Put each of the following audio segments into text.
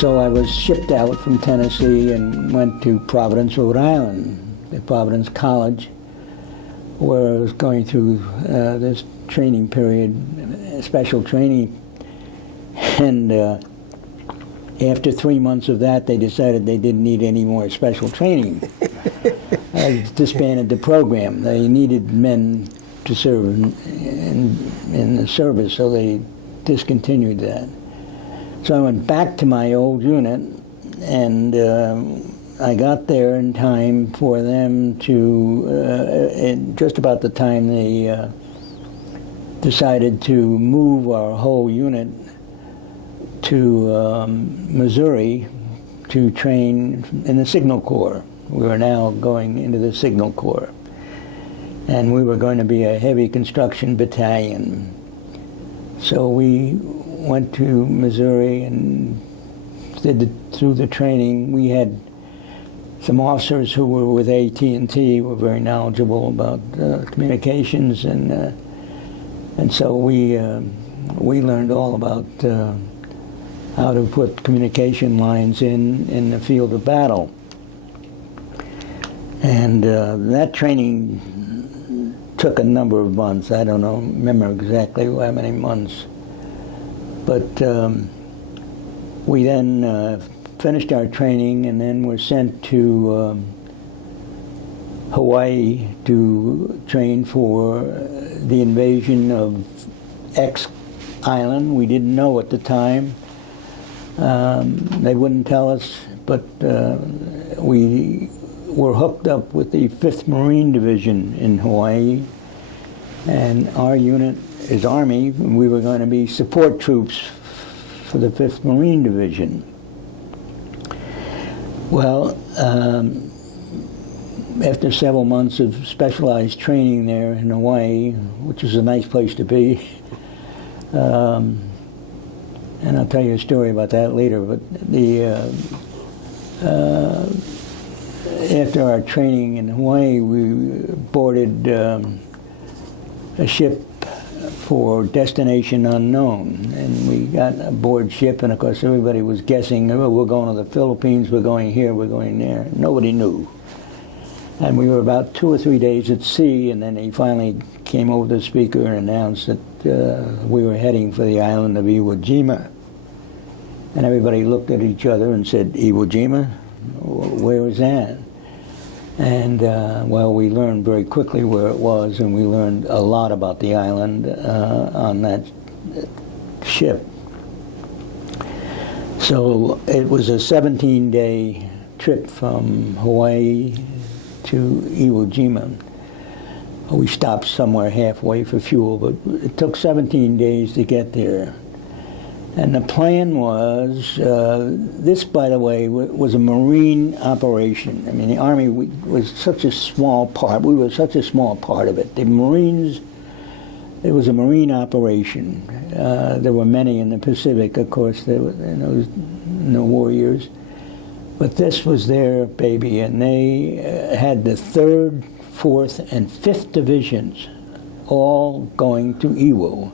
So I was shipped out from Tennessee and went to Providence, Rhode Island, at Providence College, where I was going through this training period, special training. And after 3 months of that, they decided they didn't need any more special training. I disbanded the program. They needed men to serve in the service, so they discontinued that. So I went back to my old unit, and I got there in time for them to, just about the time they decided to move our whole unit to Missouri to train in the Signal Corps. We were now going into the Signal Corps, and we were going to be a heavy construction battalion. So we went to Missouri and through the training. We had some officers who were with AT&T, were very knowledgeable about communications, and so we learned all about how to put communication lines in the field of battle. And that training took a number of months. I don't remember exactly how many months. But we then finished our training and then were sent to Hawaii to train for the invasion of X island. We didn't know at the time. They wouldn't tell us, but we were hooked up with the 5th Marine Division in Hawaii, and our unit is Army, and we were going to be support troops for the 5th Marine Division. Well, after several months of specialized training there in Hawaii, which was a nice place to be, and I'll tell you a story about that later, but after our training in Hawaii, we boarded a ship for destination unknown, and we got aboard ship, and of course everybody was guessing, oh, we're going to the Philippines, we're going here, we're going there. Nobody knew. And we were about 2 or 3 days at sea, and then he finally came over the speaker and announced that we were heading for the island of Iwo Jima. And everybody looked at each other and said, Iwo Jima? Where was that? And, well, we learned very quickly where it was, and we learned a lot about the island on that ship. So it was a 17-day trip from Hawaii to Iwo Jima. We stopped somewhere halfway for fuel, but it took 17 days to get there. And the plan was, this, by the way, was a Marine operation. I mean, the Army was such a small part. We were such a small part of it. The Marines, it was a Marine operation. There were many in the Pacific, of course, there were, no warriors. But this was their baby, and they had the 3rd, 4th, and 5th Divisions all going to Iwo.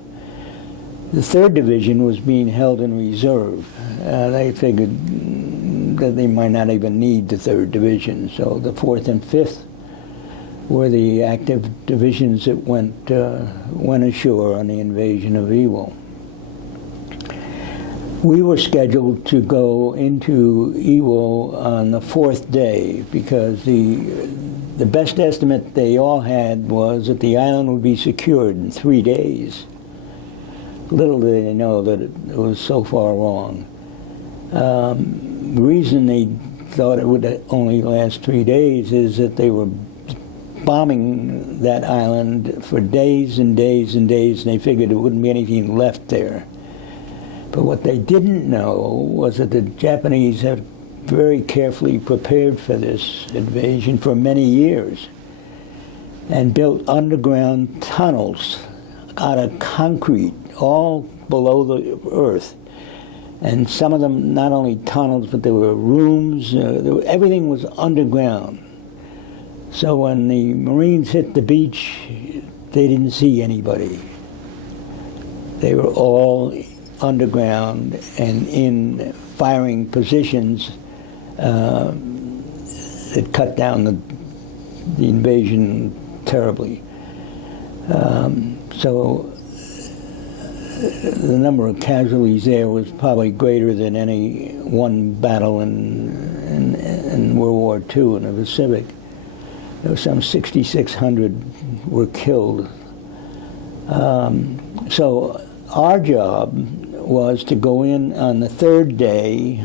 The 3rd Division was being held in reserve. They figured that they might not even need the 3rd Division, so the 4th and 5th were the active divisions that went ashore on the invasion of Iwo. We were scheduled to go into Iwo on the 4th day because the best estimate they all had was that the island would be secured in 3 days. Little did they know that it was so far wrong. The reason they thought it would only last 3 days is that they were bombing that island for days and days and days, and they figured there wouldn't be anything left there. But what they didn't know was that the Japanese had very carefully prepared for this invasion for many years and built underground tunnels out of concrete all below the earth. And some of them, not only tunnels, but there were rooms, everything was underground. So when the Marines hit the beach, they didn't see anybody. They were all underground and in firing positions that cut down the invasion terribly. So the number of casualties there was probably greater than any one battle in World War II in the Pacific. There were some 6,600 were killed. So our job was to go in on the third day,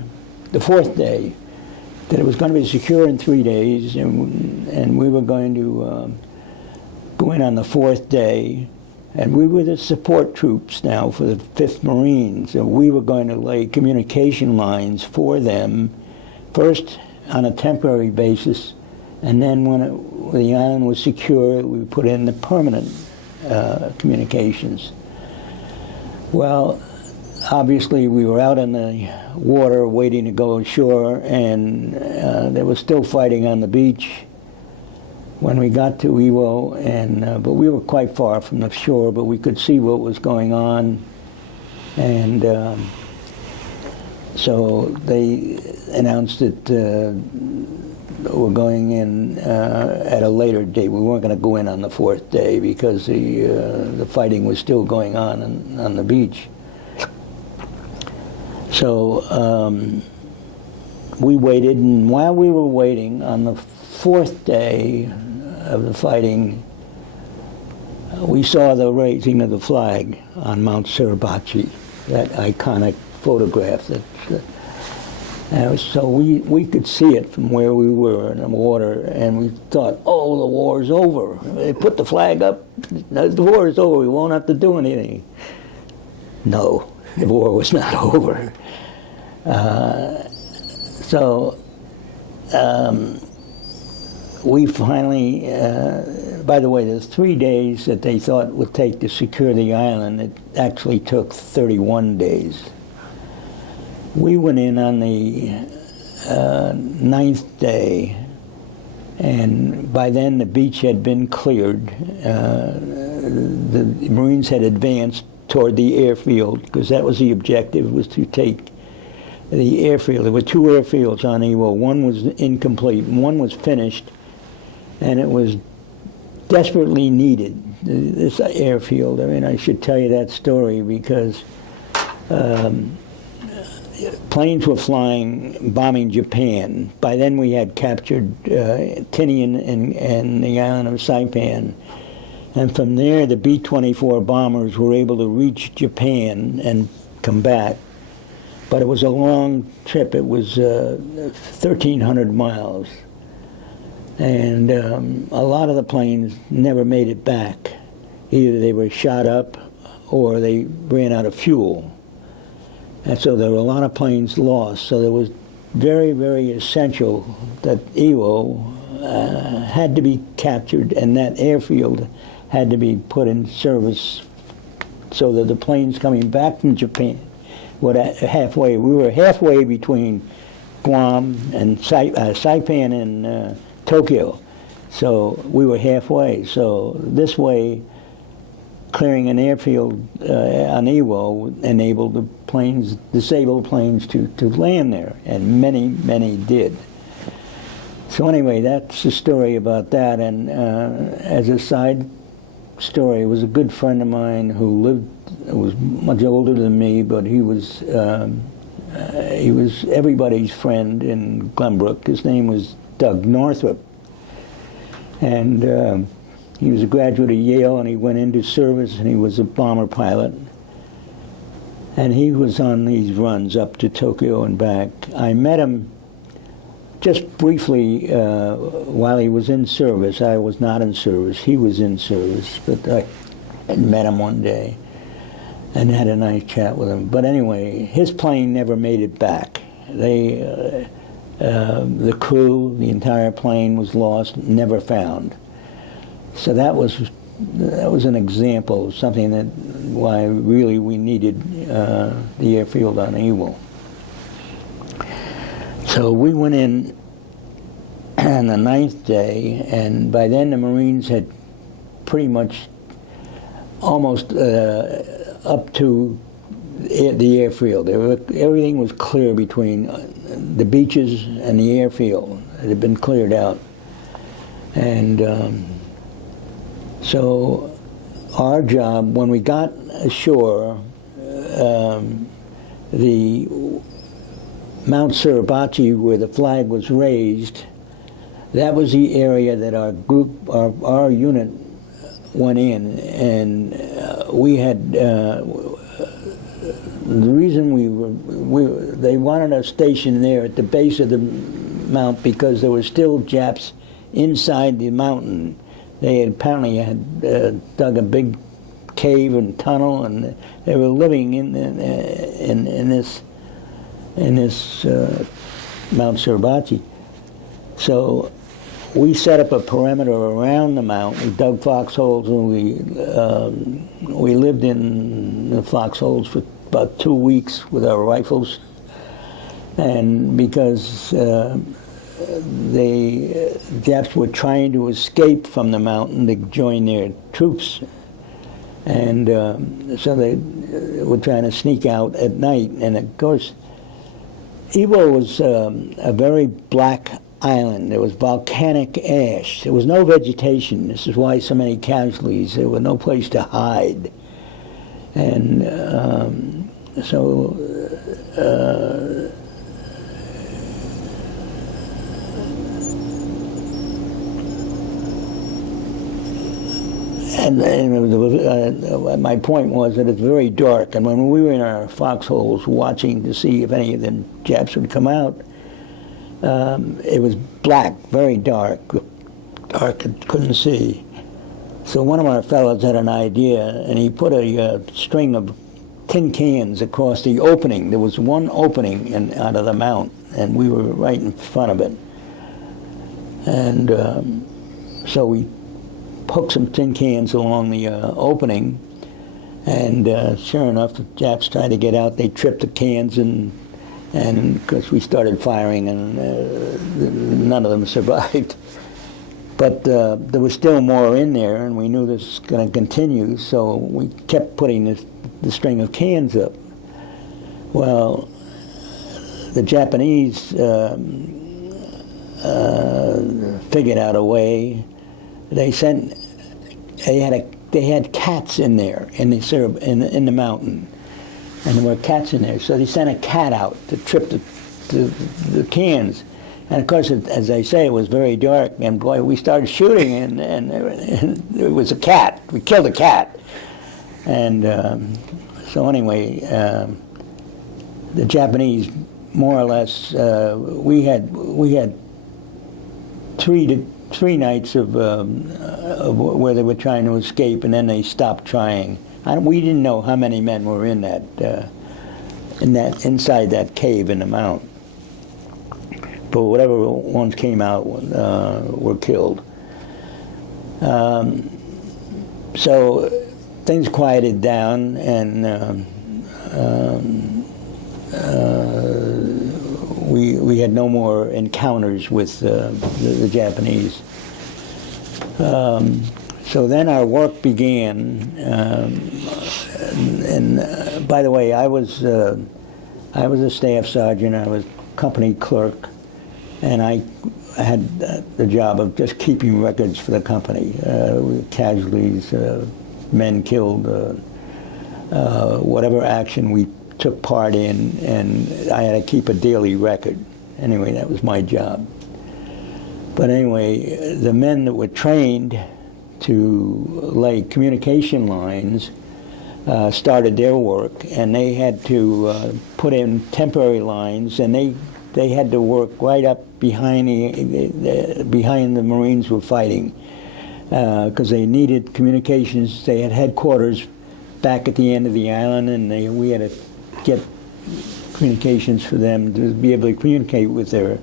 the fourth day, that it was going to be secure in 3 days, and we were going to go in on the fourth day, and we were the support troops now for the 5th Marines, and we were going to lay communication lines for them, first on a temporary basis, and then when the island was secure, we put in the permanent communications. Well, obviously we were out in the water waiting to go ashore, and there was still fighting on the beach when we got to Iwo, and but we were quite far from the shore, but we could see what was going on, and so they announced that we're going in at a later date. We weren't going to go in on the fourth day because the fighting was still going on the beach. So we waited, and while we were waiting on the fourth day of the fighting, we saw the raising of the flag on Mount Suribachi, that iconic photograph. So we could see it from where we were in the water, and we thought, oh, the war's over. They put the flag up, the war is over, we won't have to do anything. No, the war was not over. We finally, by the way, there's 3 days that they thought would take to secure the island. It actually took 31 days. We went in on the 9th day, and by then the beach had been cleared. The Marines had advanced toward the airfield, because that was the objective, was to take the airfield. There were 2 airfields on Iwo. One was incomplete, and one was finished, and it was desperately needed, this airfield. I mean, I should tell you that story because planes were flying, bombing Japan. By then we had captured Tinian and the island of Saipan. And from there, the B-24 bombers were able to reach Japan and come back. But it was a long trip. It was 1,300 miles. And a lot of the planes never made it back. Either they were shot up or they ran out of fuel. And so there were a lot of planes lost. So it was very, very essential that Iwo had to be captured, and that airfield had to be put in service so that the planes coming back from Japan would halfway. We were halfway between Guam and Saipan and Tokyo. So we were halfway. So this way, clearing an airfield on Iwo enabled the planes, disabled planes, to land there, and many, many did. So anyway, that's the story about that. And as a side story, it was a good friend of mine who was much older than me, but he was everybody's friend in Glenbrook. His name was Doug Northrop, and he was a graduate of Yale, and he went into service, and he was a bomber pilot. And he was on these runs up to Tokyo and back. I met him just briefly while he was in service. I was not in service. He was in service, but I had met him one day and had a nice chat with him. But anyway, his plane never made it back. The crew, the entire plane was lost, never found. So that was an example of something that why really we needed the airfield on Iwo. So we went in on the 9th day, and by then the Marines had pretty much almost up to the airfield. Everything was clear between the beaches and the airfield. It had been cleared out. And so our job, when we got ashore, the Mount Suribachi, where the flag was raised, that was the area that our group, our unit went in, and we had, the reason they wanted us stationed there at the base of the mount because there were still Japs inside the mountain. They had apparently dug a big cave and tunnel, and they were living in this Mount Suribachi. So we set up a perimeter around the mount. We dug foxholes, and we lived in the foxholes for about 2 weeks with our rifles. And because the Japs were trying to escape from the mountain to join their troops, and so they were trying to sneak out at night. And of course, Iwo was a very black island. There was volcanic ash. There was no vegetation. This is why so many casualties. There was no place to hide. And my point was that it's very dark, and when we were in our foxholes watching to see if any of the Japs would come out, it was black, very dark, couldn't see. So one of our fellows had an idea, and he put a string of tin cans across the opening. There was one opening out of the mount, and we were right in front of it. And so we hooked some tin cans along the opening, and sure enough, the Japs tried to get out. They tripped the cans, and because we started firing, and none of them survived. But there was still more in there, and we knew this was going to continue, so we kept putting the string of cans up. Well, the Japanese figured out a way. They had cats in there in the mountain, and there were cats in there. So they sent a cat out to trip the cans. And of course, as I say, it was very dark, and boy, we started shooting, and it was a cat. We killed a cat. And so anyway, the Japanese, more or less, we had 3 nights of where they were trying to escape, and then they stopped trying. We didn't know how many men were in that inside that cave in the mount. But whatever ones came out were killed. So things quieted down, and we had no more encounters with the Japanese. So then our work began, and by the way, I was a staff sergeant. I was company clerk, and I had the job of just keeping records for the company, casualties, men killed, whatever action we took part in, and I had to keep a daily record. Anyway, that was my job. But anyway, the men that were trained to lay communication lines started their work, and they had to put in temporary lines, and they had to work right up behind the Marines were fighting, because they needed communications. They had headquarters back at the end of the island, and we had to get communications for them to be able to communicate with their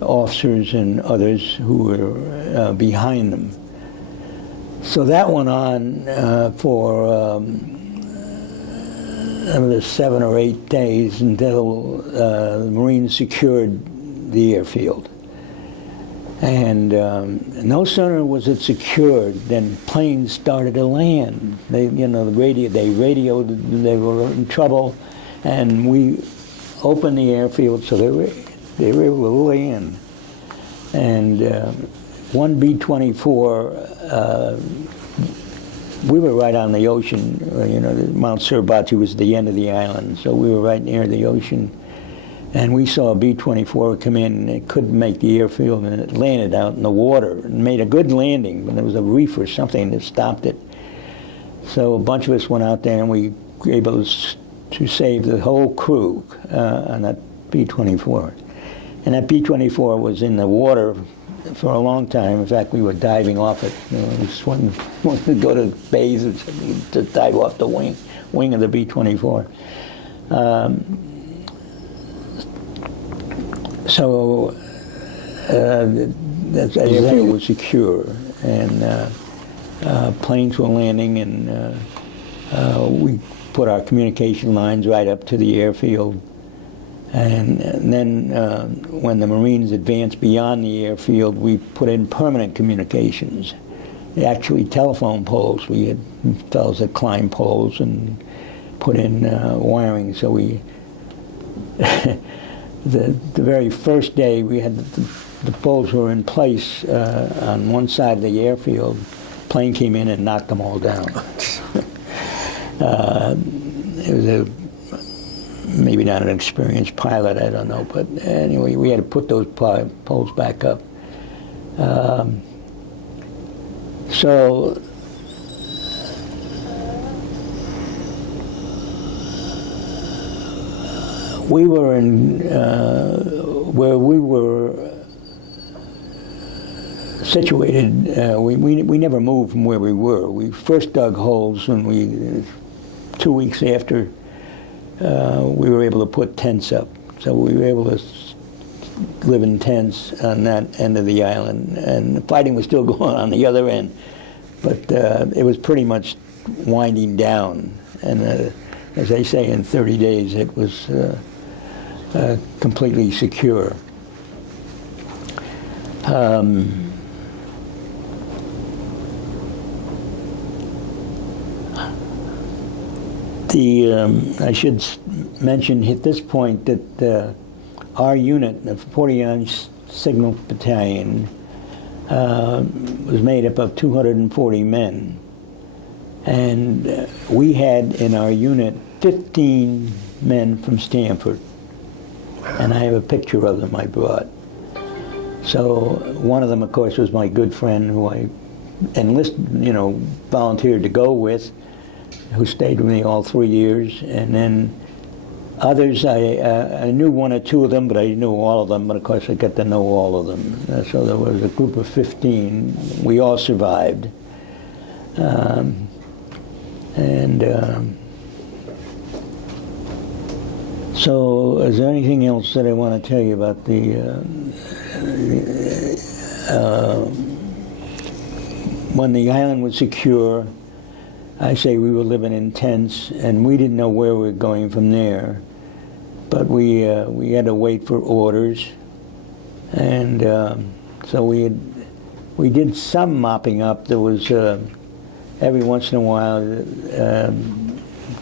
officers and others who were behind them. So that went on for another 7 or 8 days until the Marines secured the airfield. And no sooner was it secured than planes started to land. They, they radioed they were in trouble, and we opened the airfield so they were able to land. And one B-24, we were right on the ocean. Mount Suribachi was the end of the island, so we were right near the ocean. And we saw a B-24 come in, and it couldn't make the airfield, and it landed out in the water and made a good landing, but there was a reef or something that stopped it. So a bunch of us went out there, and we were able to save the whole crew on that B-24. And that B-24 was in the water for a long time. In fact, we were diving off it. We wanted to go to bathe to dive off the wing of the B-24. So as I say, it was secure, and planes were landing, and we put our communication lines right up to the airfield. And then when the Marines advanced beyond the airfield, we put in permanent communications, actually telephone poles. We had fellows that climbed poles and put in wiring, so we the very first day we had the poles were in place on one side of the airfield. Plane came in and knocked them all down. It was maybe not an experienced pilot, I don't know, but anyway, we had to put those poles back up. So we were in where we were situated. We never moved from where we were. We first dug holes, and 2 weeks after we were able to put tents up. So we were able to live in tents on that end of the island, and the fighting was still going on the other end, but it was pretty much winding down. And as I say, in 30 days it was completely secure. I should mention at this point that our unit, the 49th Signal Battalion, was made up of 240 men. And we had in our unit 15 men from Stamford. And I have a picture of them I brought. So one of them, of course, was my good friend who I volunteered to go with, who stayed with me all 3 years. And then others, I knew one or two of them, but I didn't know all of them, but of course I got to know all of them. So there was a group of 15. We all survived. So is there anything else that I want to tell you about when the island was secure? I say we were living in tents, and we didn't know where we were going from there. But we had to wait for orders, and so we did some mopping up. There was every once in a while,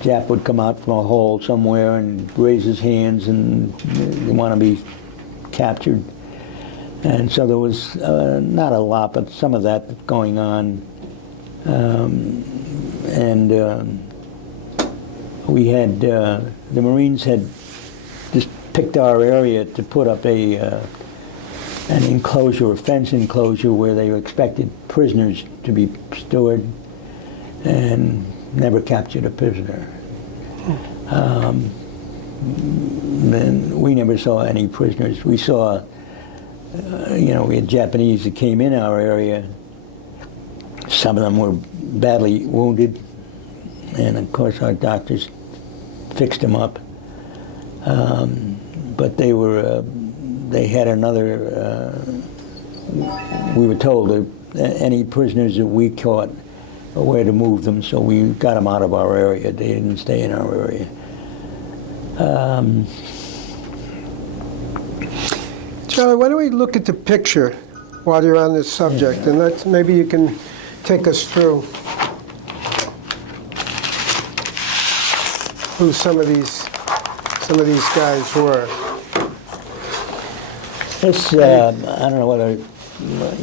Jap would come out from a hole somewhere and raise his hands and want to be captured. And so there was not a lot, but some of that going on. We had, the Marines had just picked our area to put up an enclosure, a fence enclosure, where they expected prisoners to be stored, and never captured a prisoner. And we never saw any prisoners. We saw, we had Japanese that came in our area. Some of them were badly wounded, and of course our doctors fixed them up. But they had another, we were told that any prisoners that we caught, where to move them, so we got them out of our area. They didn't stay in our area. Charlie, why don't we look at the picture while you're on this subject, and maybe you can take us through who some of these guys were. This, I don't know whether you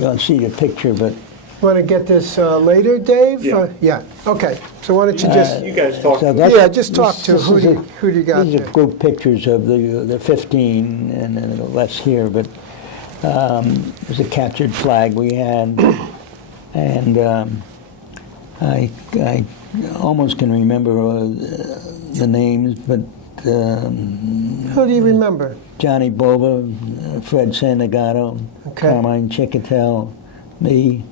want to see the picture, but Want to get this later, Dave? Yeah. Yeah. Okay. So why don't you just You guys talk. so that's- yeah, just talk to this who is do you got These are there? good pictures of the 15 and then less here, but there's a captured flag we had, and I almost can remember the names, but Who do you remember? Johnny Bova, Fred Santagato, Okay. Carmine Chicotel, me.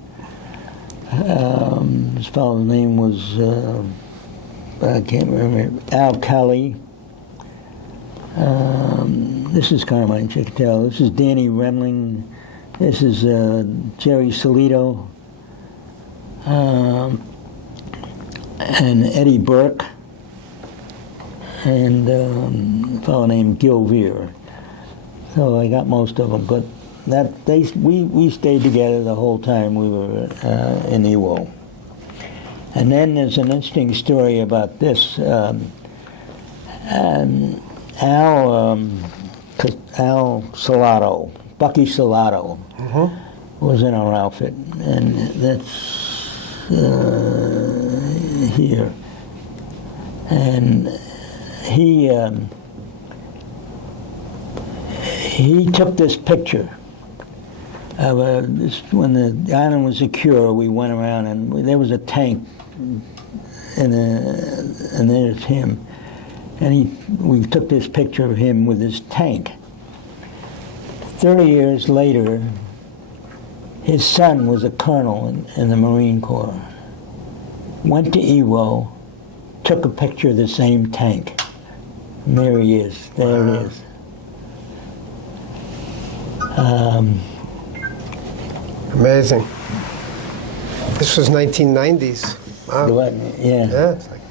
This fellow's name was, I can't remember, Al Kelly. This is Carmine Chicotel. This is Danny Remling. This is Jerry Solito. And Eddie Burke. And a fellow named Gil Veer. So I got most of them, but we stayed together the whole time we were in Iwo. And then there's an interesting story about this. Al Salato, Bucky Salato, was in our outfit, and that's here. And he took this picture of when the island was secure. We went around and there was a tank, and there's him, and we took this picture of him with his tank. 30 years later, his son was a colonel in the Marine Corps. Went to Iwo, took a picture of the same tank. And there he is. There it is. Amazing. This was 1990s. Wow. Yeah. Yeah. It's like,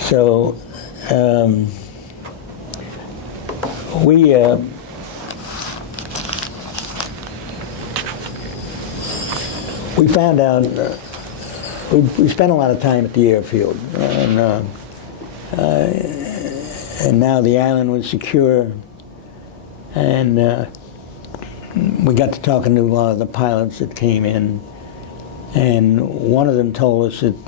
So we found out. We spent a lot of time at the airfield, and now the island was secure, and we got to talking to a lot of the pilots that came in, and one of them told us that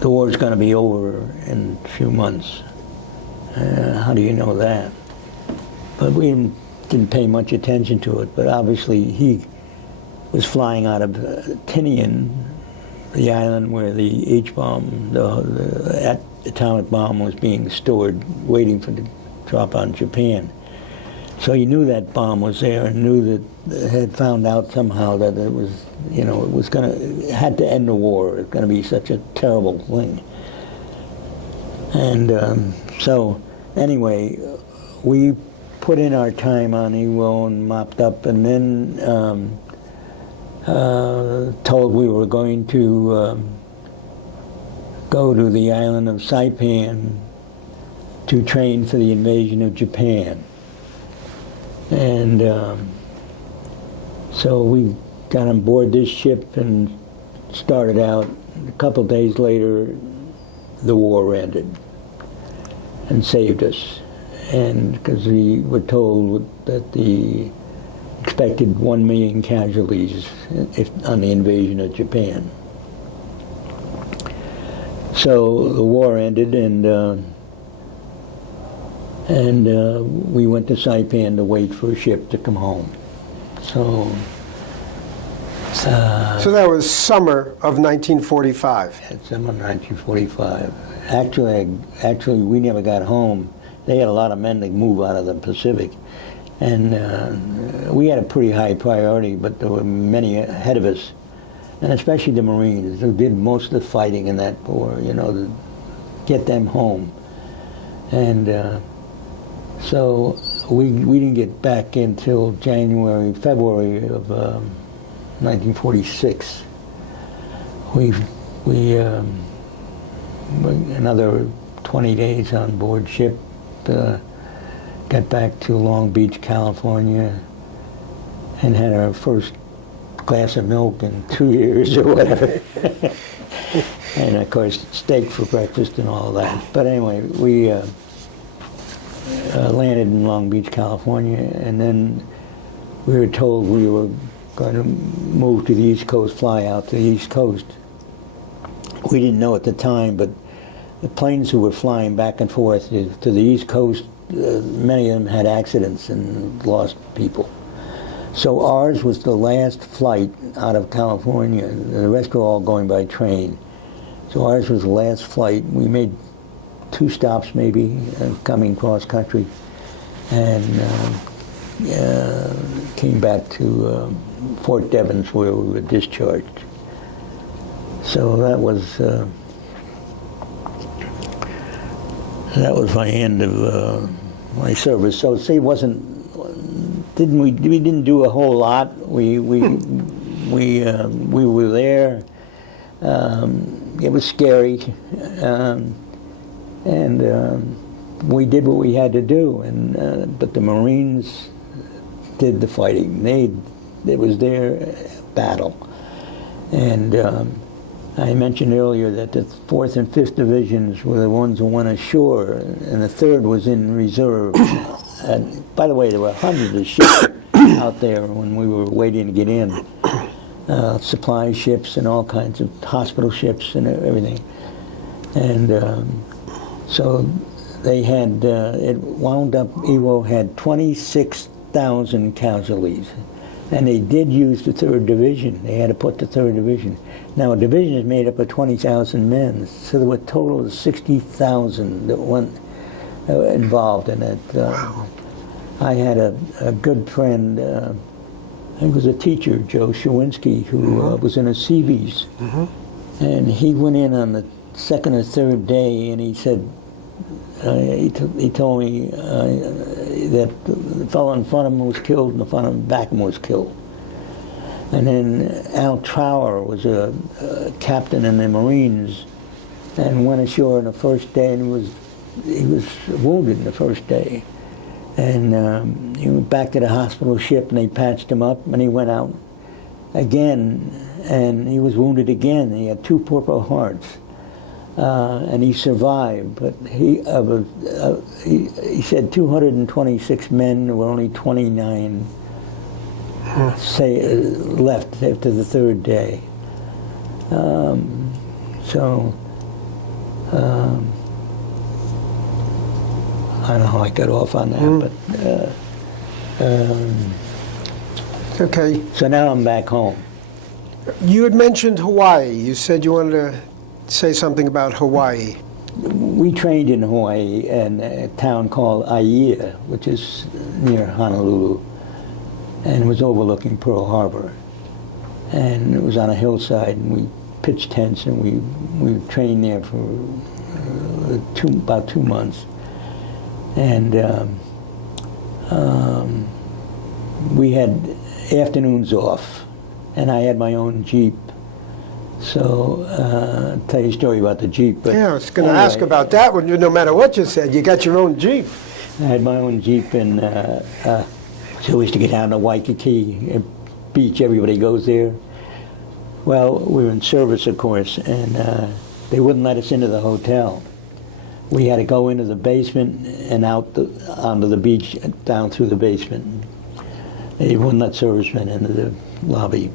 the war's going to be over in a few months. How do you know that? But we didn't pay much attention to it, but obviously he was flying out of Tinian, the island where the H-bomb, the atomic bomb was being stored, waiting for the drop on Japan. So he knew that bomb was there and knew that, had found out somehow that it was, it was it had to end the war. It was going to be such a terrible thing. And so, anyway, we put in our time on Iwo and mopped up, and then told we were going to go to the island of Saipan to train for the invasion of Japan. And so we got on board this ship and started out. A couple days later, the war ended and saved us. And because we were told that the expected 1 million casualties on the invasion of Japan. So the war ended, and we went to Saipan to wait for a ship to come home. So that was summer of 1945. it's summer 1945. Actually, we never got home. They had a lot of men to move out of the Pacific, and we had a pretty high priority, but there were many ahead of us, and especially the Marines who did most of the fighting in that war, to get them home. And so we didn't get back until February of 1946. We another 20 days on board ship, got back to Long Beach, California, and had our first glass of milk in 2 years or whatever. And of course, steak for breakfast and all that. But anyway, we landed in Long Beach, California, and then we were told we were going to move to the East Coast, fly out to the East Coast. We didn't know at the time, but the planes who were flying back and forth to the East Coast, many of them had accidents and lost people. So ours was the last flight out of California. The rest were all going by train. So ours was the last flight. We made 2 stops maybe, coming cross country, and came back to Fort Devens where we were discharged. So that was my end of my service. So see, we didn't do a whole lot. We were there. It was scary, and we did what we had to do. But the Marines did the fighting. It was their battle. And I mentioned earlier that the 4th and 5th divisions were the ones who went ashore, and the 3rd was in reserve. And by the way, there were hundreds of ships out there when we were waiting to get in. Supply ships and all kinds of hospital ships and everything. And so they had, it wound up, Iwo had 26,000 casualties. And they did use the 3rd Division. They had to put the 3rd Division. Now, a division is made up of 20,000 men, so there were a total of 60,000 that went involved in it. Wow. I had a good friend, he was a teacher, Joe Shawinski, who was in a Seabees. And he went in on the 2nd or 3rd day, and he said, he told me that the fellow in front of him was killed and the fellow in back of him was killed. And then Al Trower was a captain in the Marines and went ashore on the first day, and he was wounded the first day. And he went back to the hospital ship, and they patched him up, and he went out again, and he was wounded again. He had 2 Purple Hearts, and he survived. But he said 226 men, there were only 29 left after the 3rd day. I don't know how I got off on that, but Okay. so now I'm back home. You had mentioned Hawaii. You said you wanted to say something about Hawaii. We trained in Hawaii in a town called Aiea, which is near Honolulu, and it was overlooking Pearl Harbor. And it was on a hillside, and we pitched tents, and we trained there for about 2 months. And we had afternoons off, and I had my own Jeep. So I'll tell you a story about the Jeep. But Yeah, I was going to anyway, ask about that one. No matter what you said, you got your own Jeep. I had my own Jeep, and so we used to get down to Waikiki Beach. Everybody goes there. Well, we were in service, of course, and they wouldn't let us into the hotel. We had to go into the basement and out onto the beach, down through the basement. They wouldn't let servicemen into the lobby.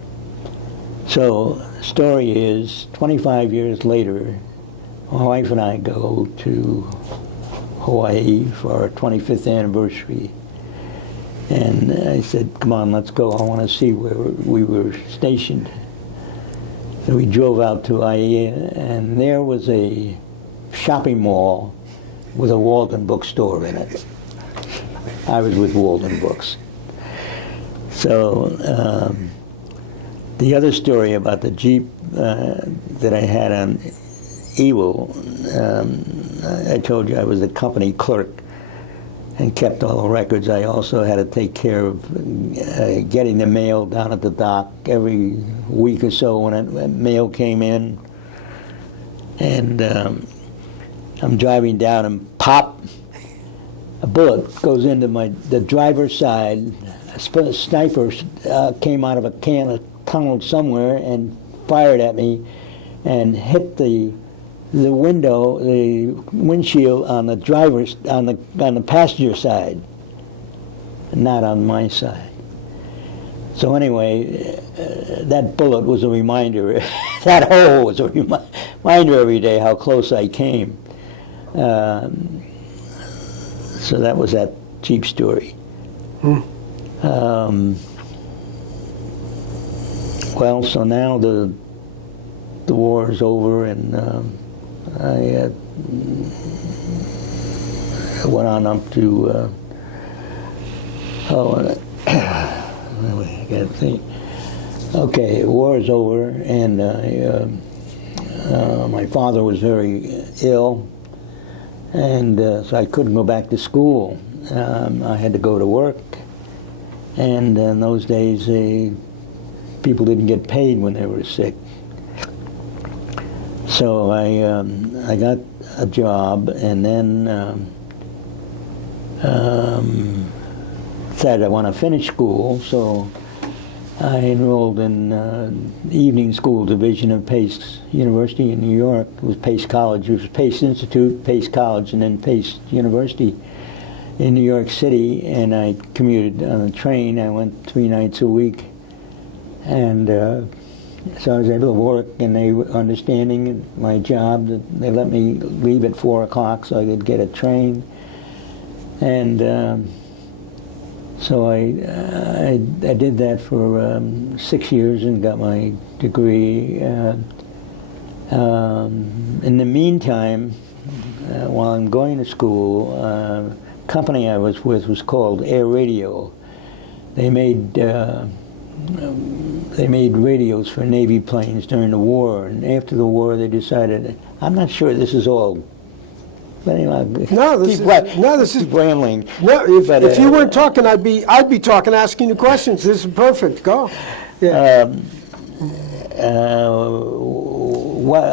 So, story is, 25 years later, my wife and I go to Hawaii for our 25th anniversary. And I said, come on, let's go. I want to see where we were stationed. So we drove out to Aiea, and there was a shopping mall with a Walden bookstore in it. I was with Walden Books. So the other story about the Jeep that I had on Iwo, I told you I was the company clerk and kept all the records. I also had to take care of getting the mail down at the dock every week or so when mail came in. And I'm driving down, and pop, a bullet goes into the driver's side. A sniper came out of a tunnel somewhere and fired at me and hit the window, the windshield on the on the passenger side, not on my side. So anyway, that bullet was a reminder. That hole was a reminder every day how close I came. So that was that Jeep story. Well, so now the war is over, and I went on up to I gotta think. Okay, war is over, and my father was very ill, and so I couldn't go back to school. I had to go to work, and in those days, people didn't get paid when they were sick. So I got a job, and then decided I want to finish school, so I enrolled in the evening school division of Pace University in New York. It was Pace College. It was Pace Institute, Pace College, and then Pace University in New York City. And I commuted on a train. I went 3 nights a week. And so I was able to work, and they were understanding my job. They let me leave at 4 o'clock so I could get a train. And so I did that for 6 years and got my degree. In the meantime, while I'm going to school, company I was with was called Air Radio. They made radios for Navy planes during the war, and after the war they decided, I'm not sure this is all. But anyway, this is rambling. No, if you weren't talking, I'd be talking, asking you questions. This is perfect. Go. Yeah.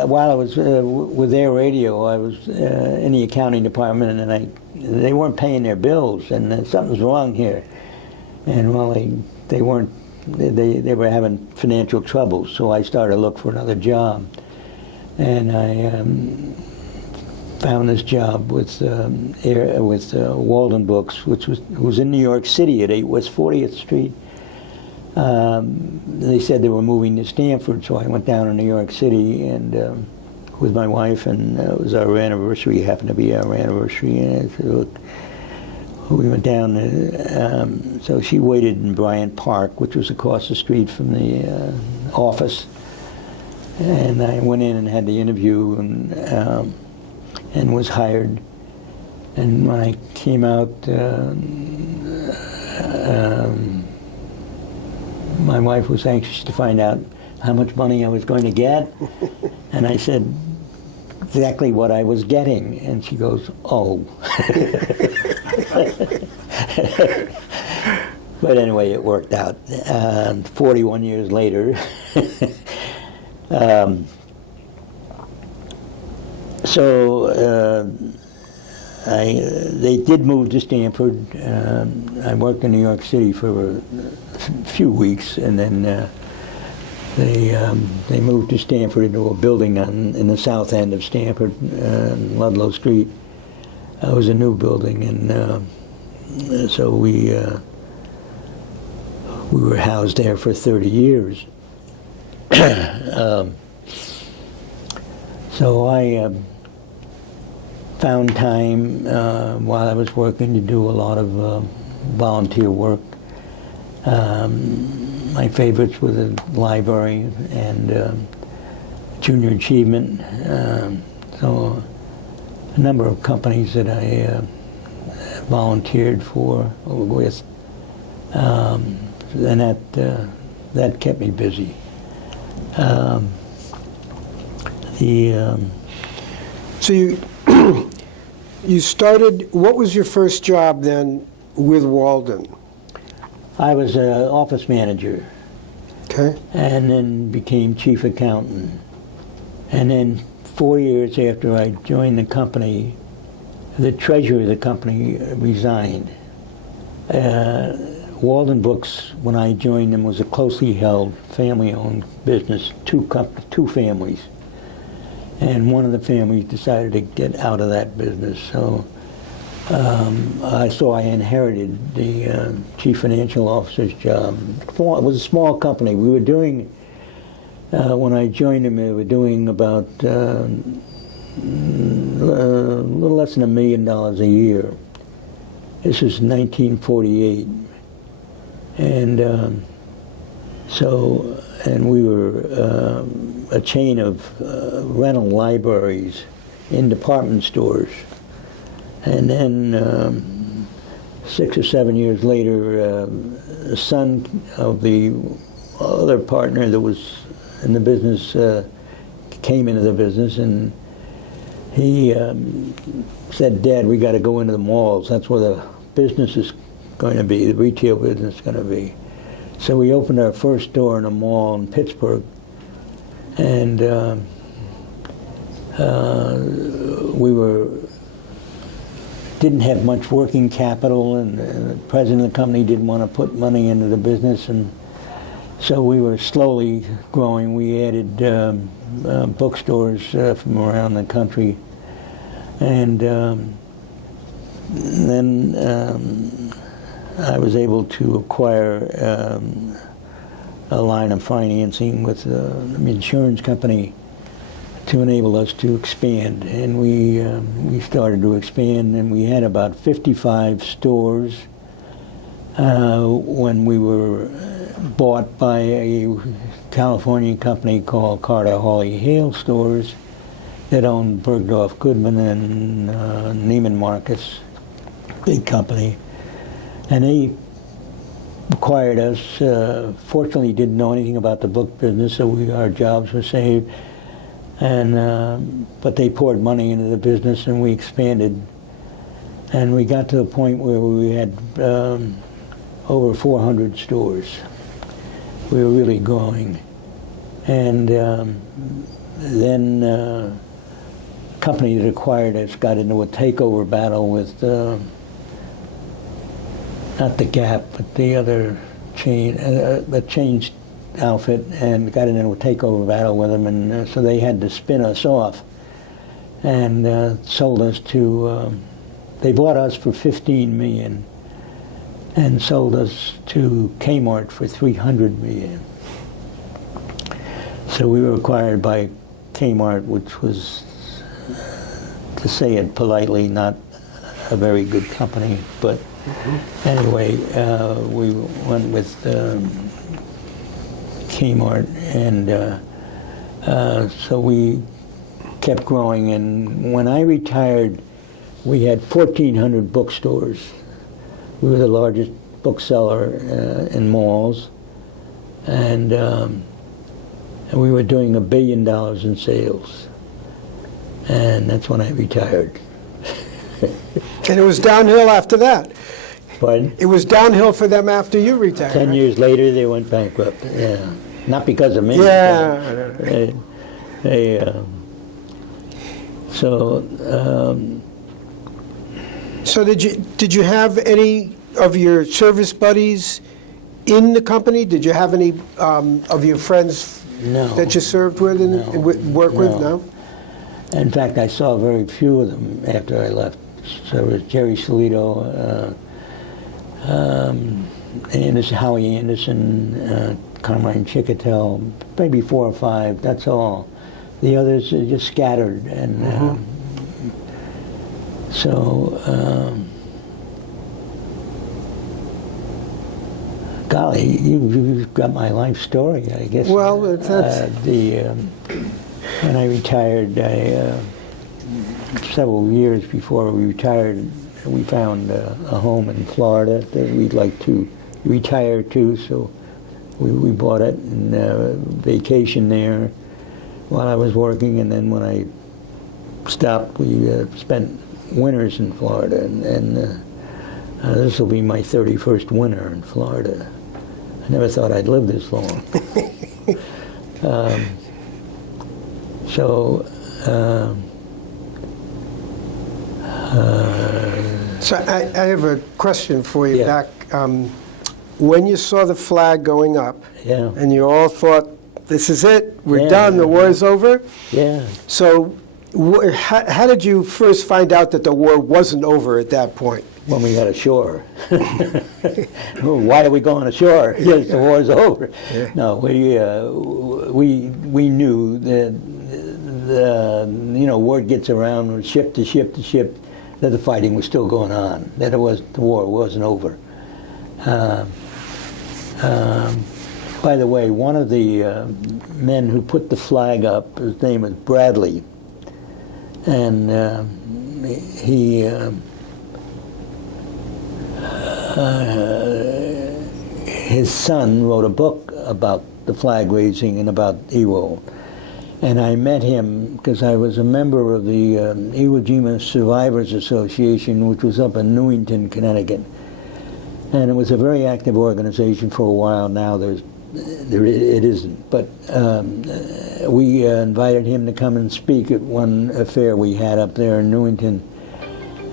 While I was with Air Radio, I was in the accounting department, and they weren't paying their bills, and something's wrong here. And well, they weren't. They were having financial trouble, so I started to look for another job, and I found this job with Walden Books, which was in New York City at 8 West 40th Street. They said they were moving to Stamford, so I went down to New York City and with my wife, and it was our anniversary. It happened to be our anniversary, and I said, look, we went down. So she waited in Bryant Park, which was across the street from the office, and I went in and had the interview, and was hired. And when I came out, my wife was anxious to find out how much money I was going to get, and I said exactly what I was getting, and she goes, oh. But anyway, it worked out. 41 years later, they did move to Stamford. I worked in New York City for a few weeks, and then they moved to Stamford into a building in the south end of Stamford, Ludlow Street. It was a new building, and so we were housed there for 30 years. So I found time while I was working to do a lot of volunteer work. My favorites were the library and junior achievement. So a number of companies that I volunteered for or with, and that kept me busy. So you started. What was your first job then with Walden? I was an office manager. Okay. And then became chief accountant. And then 4 years after I joined the company, the treasurer of the company resigned. Walden Brooks, when I joined them, was a closely held, family-owned business, two families. And one of the families decided to get out of that business. So I inherited the chief financial officer's job. It was a small company. We were doing, when I joined them, we were doing about a little less than $1 million a year. This was 1948. And and we were a chain of rental libraries in department stores. And then 6 or 7 years later, the son of the other partner that was in the business came into the business, and he said, "Dad, we got to go into the malls. That's where the business is going to be, the retail business is going to be." So we opened our first store in a mall in Pittsburgh, and didn't have much working capital, and the president of the company didn't want to put money into the business, and so we were slowly growing. We added bookstores from around the country, and then I was able to acquire a line of financing with an insurance company to enable us to expand. And we started to expand, and we had about 55 stores when we were bought by a California company called Carter Hawley Hale Stores that owned Bergdorf Goodman and Neiman Marcus, big company. And they acquired us. Fortunately, didn't know anything about the book business, so our jobs were saved. And but they poured money into the business, and we expanded. And we got to the point where we had over 400 stores. We were really growing. And then the company that acquired us got into a takeover battle with not the Gap, but the other chain, the chain outfit, and got into a takeover battle with them, and so they had to spin us off, and sold us to. They bought us for $15 million, and sold us to Kmart for $300 million. So we were acquired by Kmart, which was, to say it politely, not a very good company, but anyway, we went with Kmart, and so we kept growing. And when I retired, we had 1,400 bookstores. We were the largest bookseller in malls, and we were doing $1 billion in sales. And that's when I retired. And it was downhill after that. Pardon? It was downhill for them after you retired. 10 years later, they went bankrupt. Yeah, not because of me. Yeah. So did you have any of your service buddies in the company? Did you have any of your friends that you served with and worked with? No. In fact, I saw very few of them after I left. So it was Jerry Salito, Howie Anderson, Carmine Chicotel, maybe 4 or 5. That's all. The others are just scattered, and golly, you've got my life story, I guess. Well, that's when I retired, several years before we retired, we found a home in Florida that we'd like to retire to, so we bought it and vacationed there while I was working, and then when I stopped, we spent winters in Florida, and this will be my 31st winter in Florida. I never thought I'd live this long. So I have a question for you. Yeah. Back when you saw the flag going up, Yeah. and you all thought, "This is it. We're Yeah, done. The yeah. war is over." Yeah. So, how did you first find out that the war wasn't over at that point? When we got ashore. Why are we going ashore? Yes, the war's over. Yeah. No, we knew that word gets around from ship to ship to ship that the fighting was still going on. That the war wasn't over. By the way, one of the men who put the flag up, his name was Bradley, and his son wrote a book about the flag raising and about Iwo. And I met him because I was a member of the Iwo Jima Survivors Association, which was up in Newington, Connecticut. And it was a very active organization for a while. Now it isn't. But we invited him to come and speak at one affair we had up there in Newington.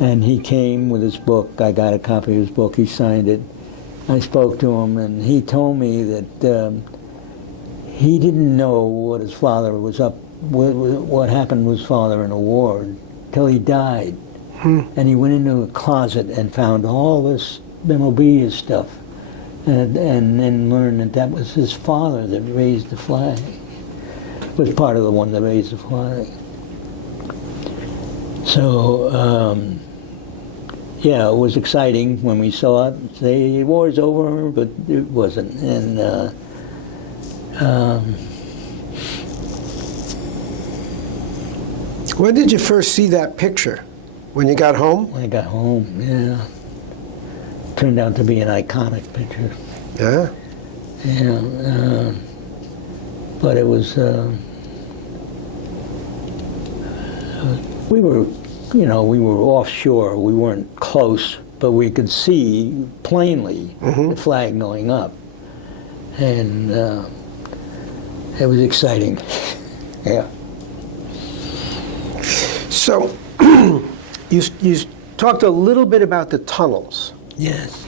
And he came with his book. I got a copy of his book. He signed it. I spoke to him, and he told me that he didn't know what his father was up, what happened to his father in the war, till he died. And he went into a closet and found all this memorabilia stuff, and then learned that was his father that raised the flag. Was part of the one that raised the flag. So. Yeah, it was exciting when we saw it. Say, the war's over, but it wasn't. And when did you first see that picture? When you got home? when I got home, yeah, turned out to be an iconic picture. Yeah. Yeah, but it was. We were offshore. We weren't close, but we could see plainly the flag going up, and it was exciting. Yeah. So, you talked a little bit about the tunnels. Yes.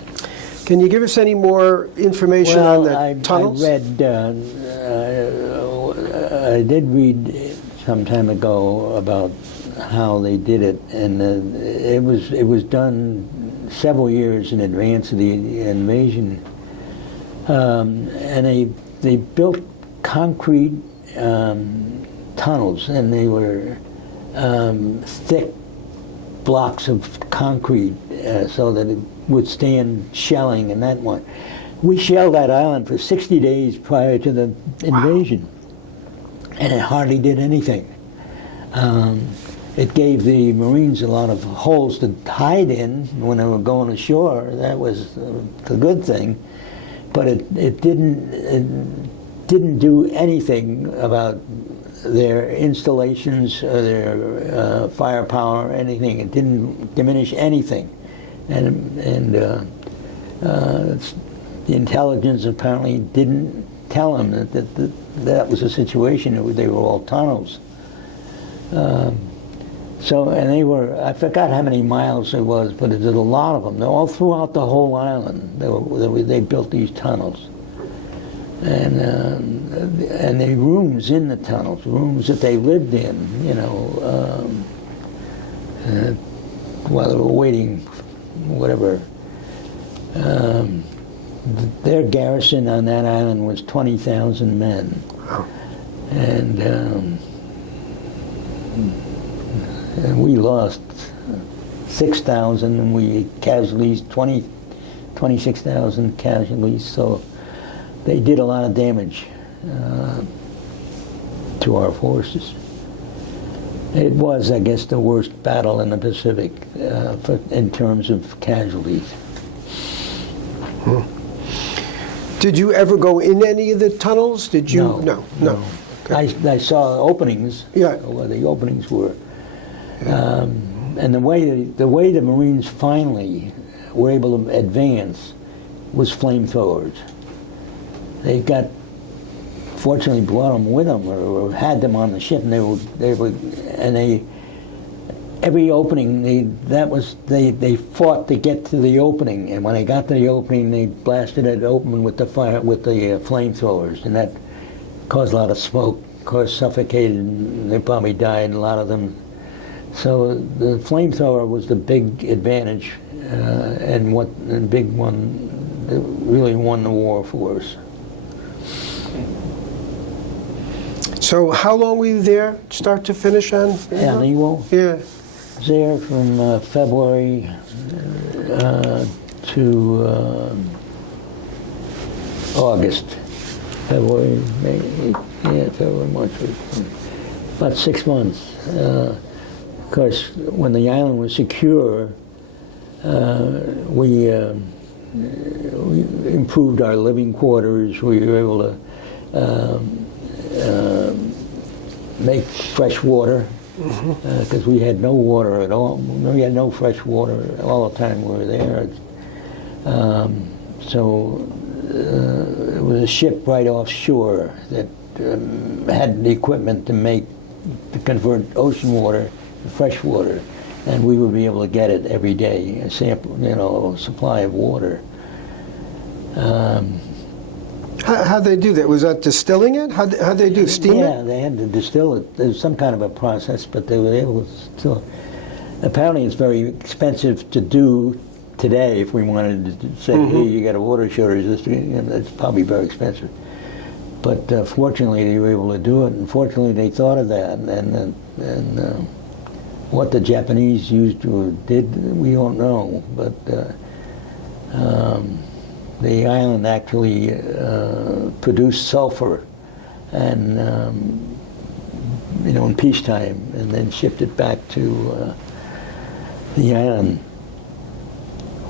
Can you give us any more information on the tunnels? I did read some time ago about how they did it, and it was done several years in advance of the invasion, and they built concrete tunnels, and they were thick blocks of concrete so that it would stand shelling and that one. We shelled that island for 60 days prior to the invasion, and it hardly did anything. It gave the Marines a lot of holes to hide in when they were going ashore. That was the good thing, but it didn't do anything about their installations or their firepower or anything. It didn't diminish anything, and the intelligence apparently didn't tell them that was the situation. They were all tunnels. And they were, I forgot how many miles it was, but it was a lot of them. They're all throughout the whole island. They built these tunnels. And the rooms in the tunnels, rooms that they lived in, while they were waiting, whatever. Their garrison on that island was 20,000 men. Wow. And we lost 6,000, and we casualties, 26,000 casualties. So they did a lot of damage to our forces. It was, I guess, the worst battle in the Pacific in terms of casualties. Did you ever go in any of the tunnels? Did you? No. Okay. I saw openings. Yeah. Where the openings were. And the way the Marines finally were able to advance was flamethrowers. They fortunately brought them with them, or had them on the ship, and every opening, they fought to get to the opening, and when they got to the opening, they blasted it open with the flamethrowers, and that caused a lot of smoke, caused suffocated, and they probably died, a lot of them. So the flamethrower was the big advantage, and the big one that really won the war for us. So how long were you there, start to finish on? Yeah, Yeah. there from February to August. February, May, February, March, about 6 months. Of course, when the island was secure, we improved our living quarters. We were able to make fresh water, because we had no water at all. We had no fresh water all the time we were there. So it was a ship right offshore that had the equipment to convert ocean water to fresh water, and we would be able to get it every day, a sample, a supply of water. How'd they do that? Was that distilling it? How'd they do? Steam it? Yeah, they had to distill it. There's some kind of a process, but they were able to still. Apparently, it's very expensive to do today. If we wanted to say, hey, you got a water shortage, it's probably very expensive. But fortunately, they were able to do it, and fortunately, they thought of that. And what the Japanese used or did, we don't know. But the island actually produced sulfur, and in peacetime, and then shipped it back to the island.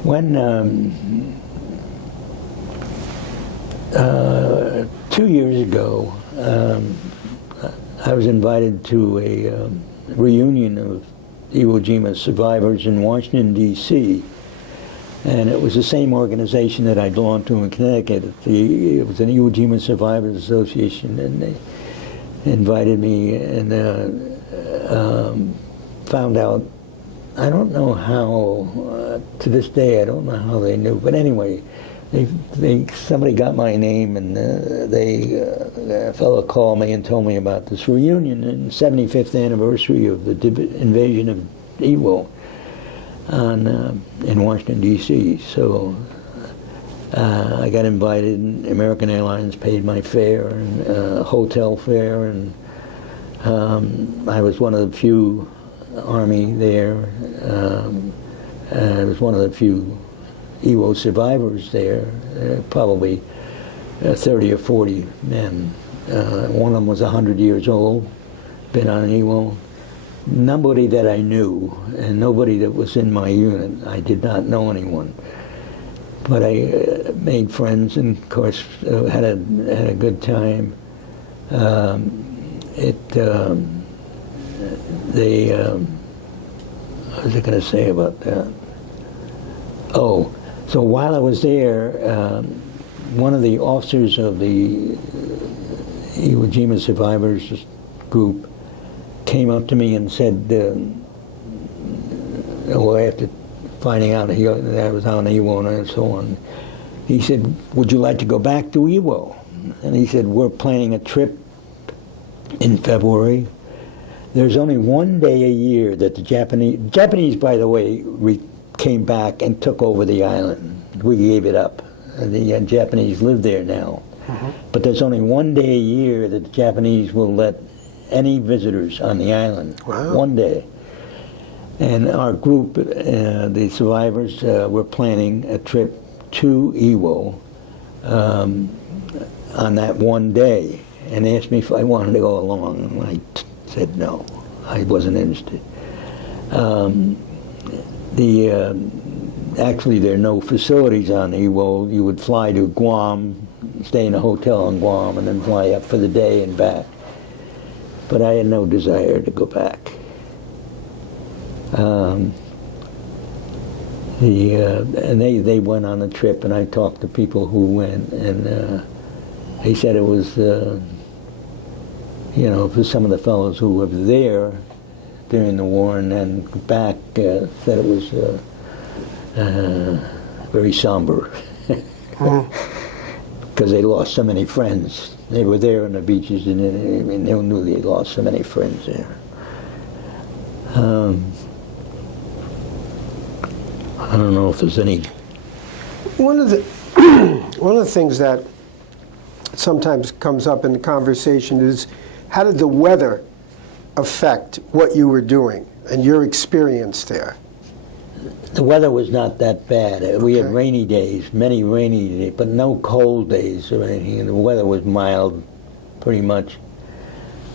When 2 years ago, I was invited to a reunion of Iwo Jima survivors in Washington, D.C., and it was the same organization that I belonged to in Connecticut. It was an Iwo Jima Survivors Association, and they invited me, and found out, I don't know how, to this day, I don't know how they knew, but anyway, somebody got my name, and a fellow called me and told me about this reunion in the 75th anniversary of the invasion of Iwo in Washington, D.C. So I got invited, and American Airlines paid my fare and hotel fare, and I was one of the few Army there. I was one of the few Iwo survivors there, probably 30 or 40 men. One of them was 100 years old, been on Iwo. Nobody that I knew, and nobody that was in my unit. I did not know anyone. But I made friends, and of course had a good time. What was I going to say about that? Oh, so while I was there, one of the officers of the Iwo Jima survivors group came up to me and said, after finding out that I was on Iwo and so on, he said, would you like to go back to Iwo? And he said, we're planning a trip in February. There's only one day a year that the Japanese, by the way, came back and took over the island. We gave it up. The Japanese live there now. But there's only one day a year that the Japanese will let any visitors on the island. Wow. One day. And our group, the survivors, were planning a trip to Iwo on that one day, and asked me if I wanted to go along. And I said no, I wasn't interested. Actually, there are no facilities on Iwo. You would fly to Guam, stay in a hotel in Guam, and then fly up for the day and back. But I had no desire to go back. And they went on the trip, and I talked to people who went, and he said it was, for some of the fellows who were there, during the war, and then back said it was very somber because they lost so many friends. They were there on the beaches, and they knew they lost so many friends there. I don't know if there's any. One of the things that sometimes comes up in the conversation is, how did the weather affect what you were doing and your experience there? The weather was not that bad. We had Okay. rainy days, many rainy days, but no cold days or anything. And the weather was mild, pretty much.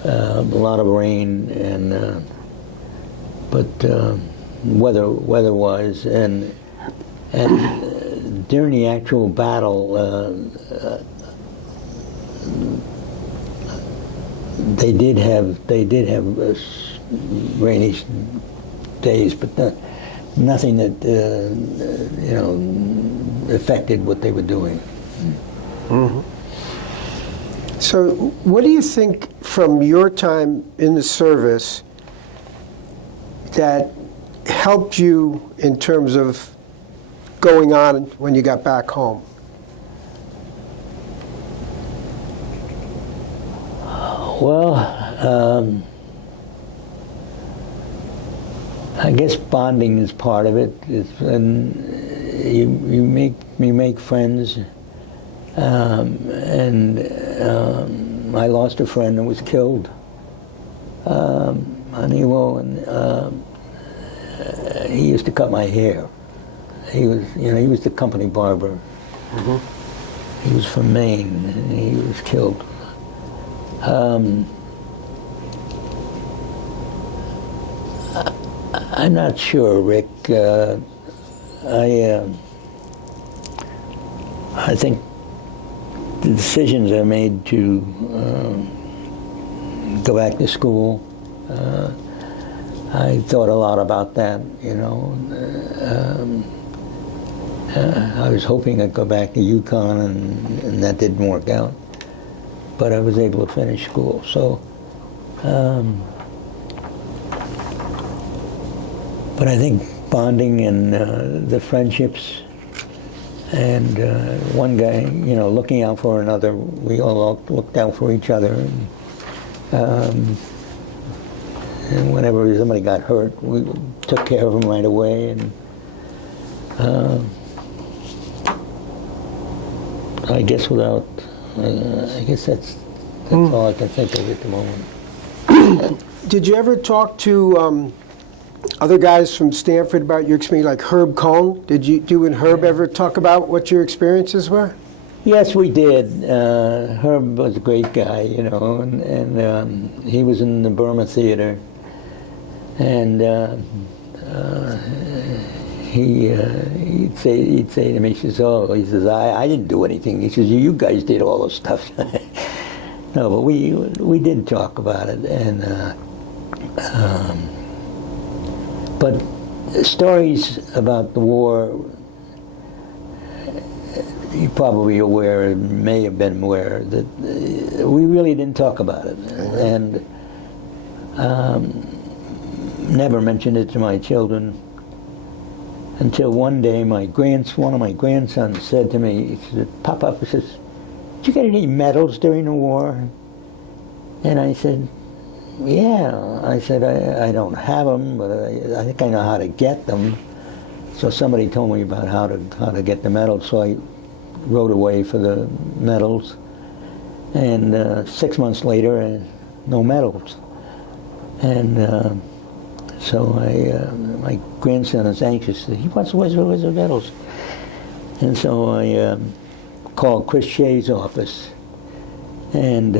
A lot of rain, and weather-wise, and during the actual battle, they did have rainy days, but nothing that affected what they were doing. Mm-hmm. So, what do you think from your time in the service that helped you in terms of going on when you got back home? Well, I guess bonding is part of it. And you make friends, and I lost a friend that was killed on Iwo, and he used to cut my hair. He was the company barber. Mm-hmm. He was from Maine, and he was killed. I'm not sure, Rick. I think the decisions I made to go back to school, I thought a lot about that, I was hoping I'd go back to UConn, and that didn't work out. But I was able to finish school. So, but I think bonding and the friendships, and one guy, looking out for another. We all looked out for each other. And whenever somebody got hurt, we took care of them right away. And I guess that's all I can think of at the moment. Did you ever talk to other guys from Stamford about your experience, like Herb Cohn? Did you and Herb ever talk about what your experiences were? Yes, we did. Herb was a great guy, and he was in the Burma Theater, and he'd say to me, he says, I didn't do anything. He says, you guys did all this stuff. No, but we did talk about it, and but stories about the war, you're probably aware, may have been aware, that we really didn't talk about it, and never mentioned it to my children until one day one of my grandsons said to me, he said, Papa, he says, did you get any medals during the war? And I said, yeah. I said, I don't have them, but I think I know how to get them. So somebody told me about how to get the medals, so I wrote away for the medals. And 6 months later, no medals. And so my grandson is anxious. He wants where's the medals? And so I called Chris Shea's office, and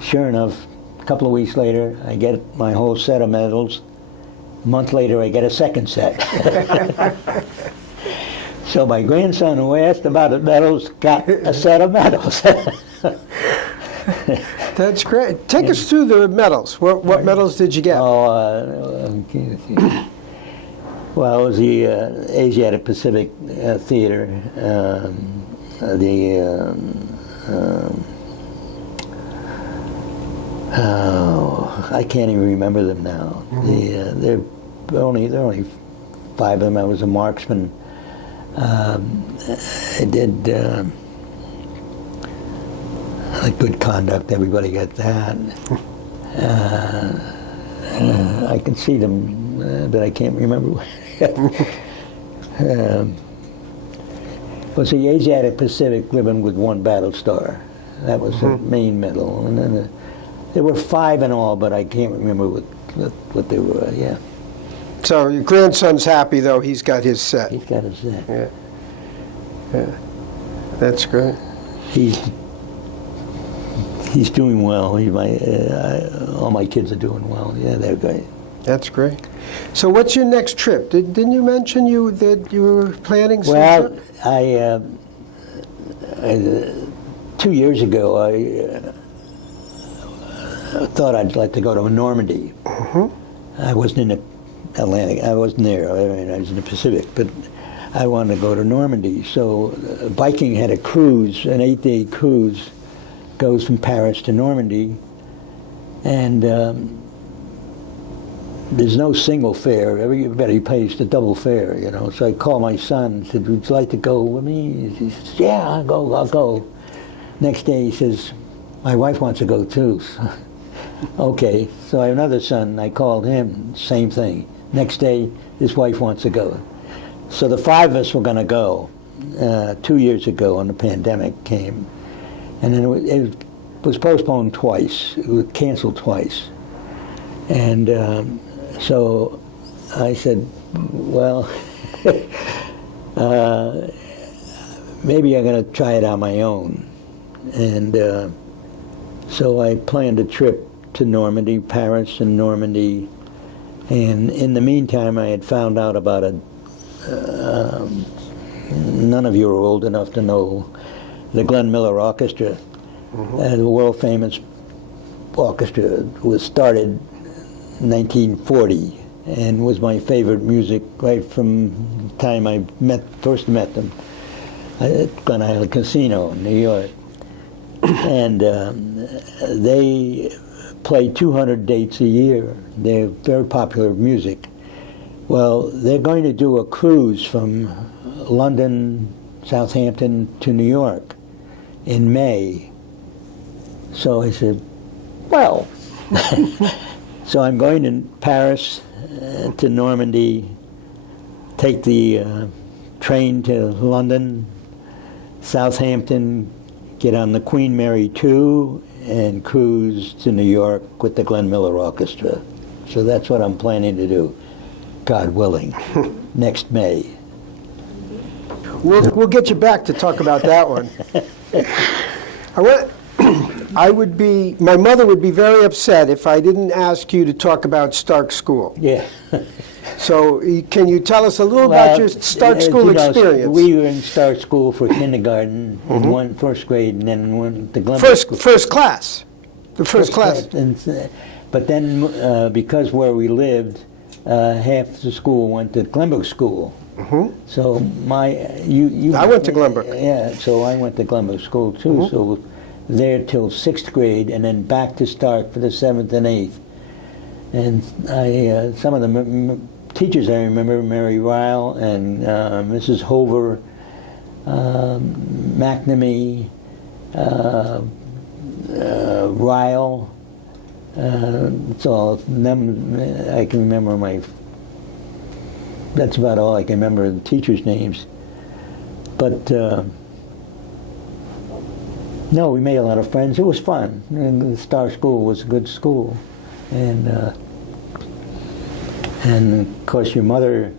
sure enough, a couple of weeks later, I get my whole set of medals. A month later, I get a second set. So my grandson, who asked about the medals, got a set of medals. That's great. Take us through the medals. What medals did you get? Well, it was the Asiatic Pacific Theater, I can't even remember them now. They're only 5 of them. I was a marksman. I did like good conduct. Everybody got that. I can see them, but I can't remember. Was the Asiatic Pacific Ribbon with 1 battle star. That was the main medal. And then there were 5 in all, but I can't remember what they were. Yeah. So your grandson's happy, though. He's got his set. He's got his set. Yeah. Yeah. That's great. He's doing well. All my kids are doing well. Yeah, they're great. That's great. So what's your next trip? Didn't you mention that you were planning some Well, trip? I 2 years ago, I thought I'd like to go to Normandy. I wasn't in the Atlantic. I wasn't there. I was in the Pacific, but I wanted to go to Normandy. So Viking had a cruise, an 8-day cruise, goes from Paris to Normandy, and there's no single fare. Everybody pays the double fare, you know. So I called my son and said, "Would you like to go with me?" He says, "Yeah, I'll go." Next day he says, "My wife wants to go too." Okay, so I have another son. I called him, same thing. Next day, his wife wants to go. So the 5 of us were going to go 2 years ago when the pandemic came. And then it was postponed twice. It was canceled twice. And so I said, well, maybe I'm going to try it on my own. And so I planned a trip to Normandy, Paris and Normandy. And in the meantime, I had found out about none of you are old enough to know the Glenn Miller Orchestra. The world-famous orchestra was started in 1940 and was my favorite music right from the time I first met them at Glen Island Casino in New York. And they play 200 dates a year. They're very popular music. Well, they're going to do a cruise from London, Southampton to New York in May. So I said, well, so I'm going to Paris, to Normandy, take the train to London, Southampton, get on the Queen Mary 2, and cruise to New York with the Glenn Miller Orchestra. So that's what I'm planning to do, God willing, next May. We'll get you back to talk about that one. My mother would be very upset if I didn't ask you to talk about Stark School. Yeah. So can you tell us a little about your Stark School experience? We were in Stark School for kindergarten, in first grade, and then went to Glenbrook School. First class. The first class. But then, because where we lived, half the school went to Glenbrook School. So I went to Glenbrook. Yeah, so I went to Glenbrook School too. So there till 6th grade, and then back to Stark for the 7th and 8th. And some of the teachers I remember, Mary Ryle and Mrs. Hover, McNamee, Ryle. It's all them. I can remember that's about all I can remember the teachers' names. But no, we made a lot of friends. It was fun. And the Stark School was a good school. And of course your mother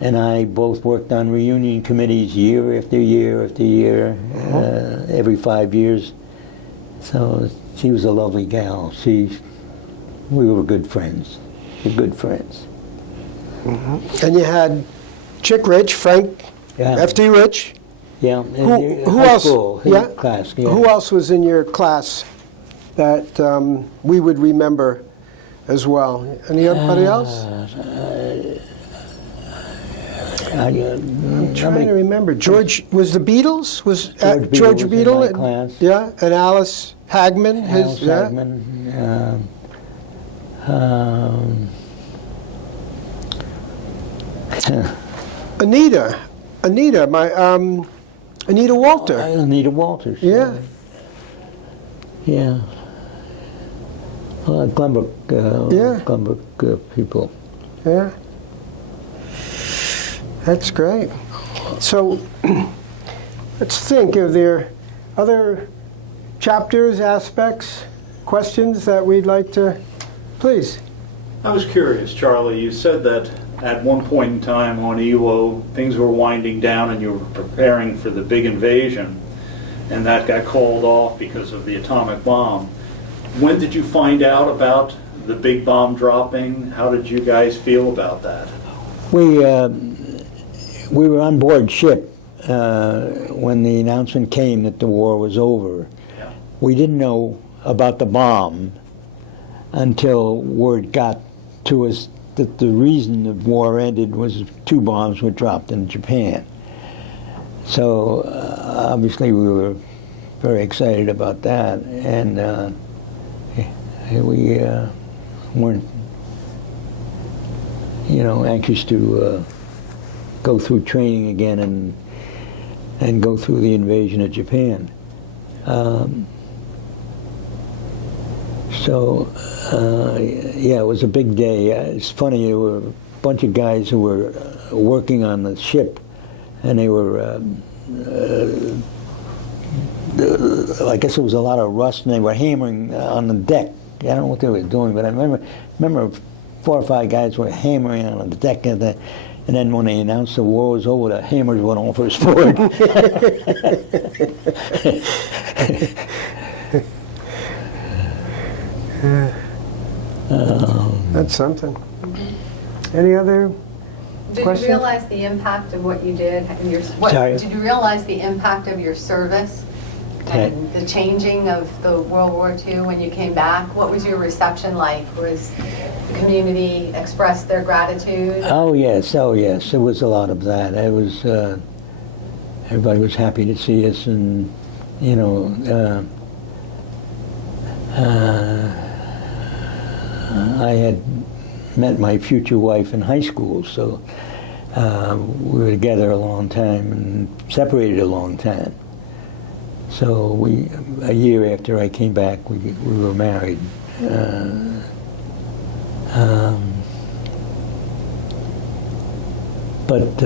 and I both worked on reunion committees year after year after year, every 5 years. So she was a lovely gal. We were good friends. Good friends. And you had Chick Rich, Frank, F.D. Rich. Yeah. Who else? School, class. Yeah. Who else was in your class that we would remember as well? Anybody else? I'm trying to remember. George was the Beatles. Was George Beatle? In my class. Yeah, and Alice Hagman. Hagman. Um, Anita, Anita Walter. Anita Walters. Yeah. Yeah. Glenbrook, Yeah. Glenbrook people. Yeah. That's great. So let's think, are there other chapters, aspects, questions that we'd like to, please? I was curious, Charlie, you said that at one point in time on Iwo, things were winding down and you were preparing for the big invasion, and that got called off because of the atomic bomb. When did you find out about the big bomb dropping? How did you guys feel about that? We were on board ship when the announcement came that the war was over. Yeah. We didn't know about the bomb until word got to us that the reason the war ended was 2 bombs were dropped in Japan. So obviously we were very excited about that, and we weren't, anxious to go through training again and go through the invasion of Japan. Yeah, it was a big day. It's funny, there were a bunch of guys who were working on the ship, and they were, I guess it was a lot of rust, and they were hammering on the deck. I don't know what they were doing, but I remember 4 or 5 guys were hammering on the deck, and then when they announced the war was over, the hammers went off his forward. That's something. Any other Did question? you realize the impact of what you did? Sorry? Did you realize the impact of your service and the changing of the World War II when you came back? What was your reception like? Was the community expressed their gratitude? Oh yes, there was a lot of that. It was, everybody was happy to see us, and I had met my future wife in high school, so we were together a long time and separated a long time. So a year after I came back, we were married. But